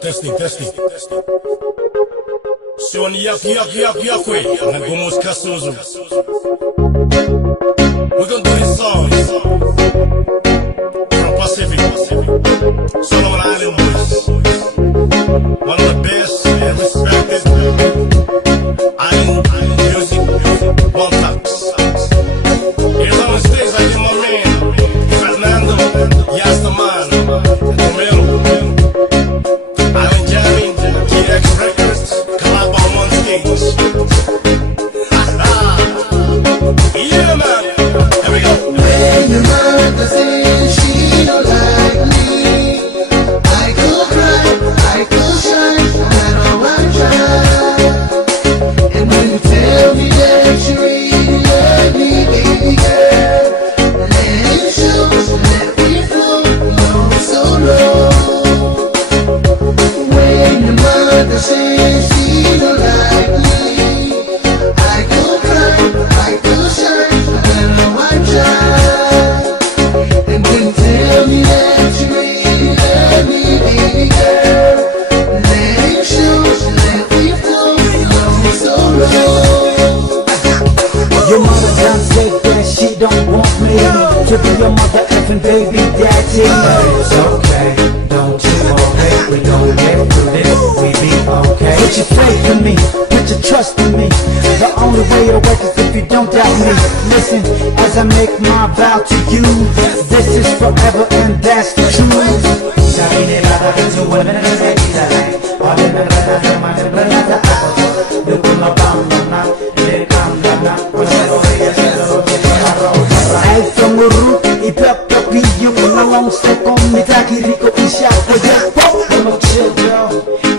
Testing, testing. Siwani yakwe, nagumos kasuzu. We're gonna do this song from Pacific, Solomon Island boys. One of the best and respected island music one talks. Here's on the stage, I get my man Fernando Yastaman, Romero, Island Jamming, TX Records, collab on one stage. Yeah, man. Here we go. When your mother says she don't like me, I could cry, I could shine, I know I try. And when you tell me that you really love me, baby girl, let it show, let me flow, low so low. When your mother says she don't like me, I could cry, I could shine, I know I try. And when you tell me that you really love me, baby girl, let it show, let me flow, low so low. Your mother done said that she don't want me to be your mother effing baby daddy. It's okay, don't you worry, we gon' get through this, we be okay. Put your faith in me, put your trust in me. The only way it'll work is if you don't doubt me. Listen, as I make my vow to you, this is forever and that's the truth. Ay, tunguru, ipapapi yung nalong sa kong mitakiriko isya ko dyan po. I'm a chill girl,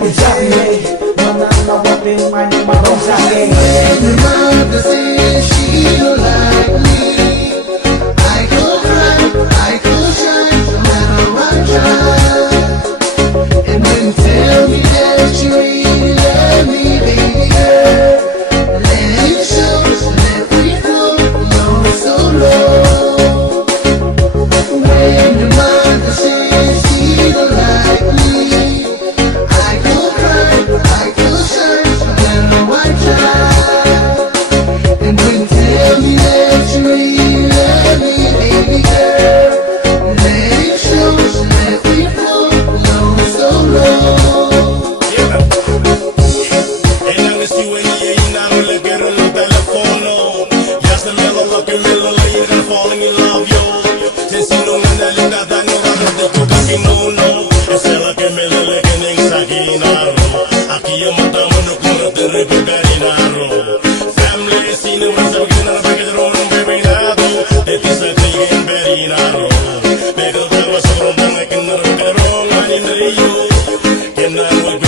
it's happy day. Mananawapin man yung marong sa akin. When your mother says she don't like me, I could cry, I could shine, no matter what I try. And when you tell me that you really love me, baby girl, let it show, let me flow, low so low. When your mother says she don't like me, I could cry, I could shine, no matter what I try. And when you tell me that you really love me, baby girl, let it show, let me flow, low so low. Kailangan si Winnie ay inarulagay ng telepono. Yes, na meron looking middle layer and falling in love, yo. Sino nga nalinada nyo raro de ko kakinuno. Ese la que me lelekening sa ginaro. Aquí yung mata mo nukura de ribugarinaro. Family, sino nga sa magkina na pagkadaro ng bebinado. Deti sa tigin berinaro. Pero tawa sa rondang ay kinarong karong anin na iyo. Kinarong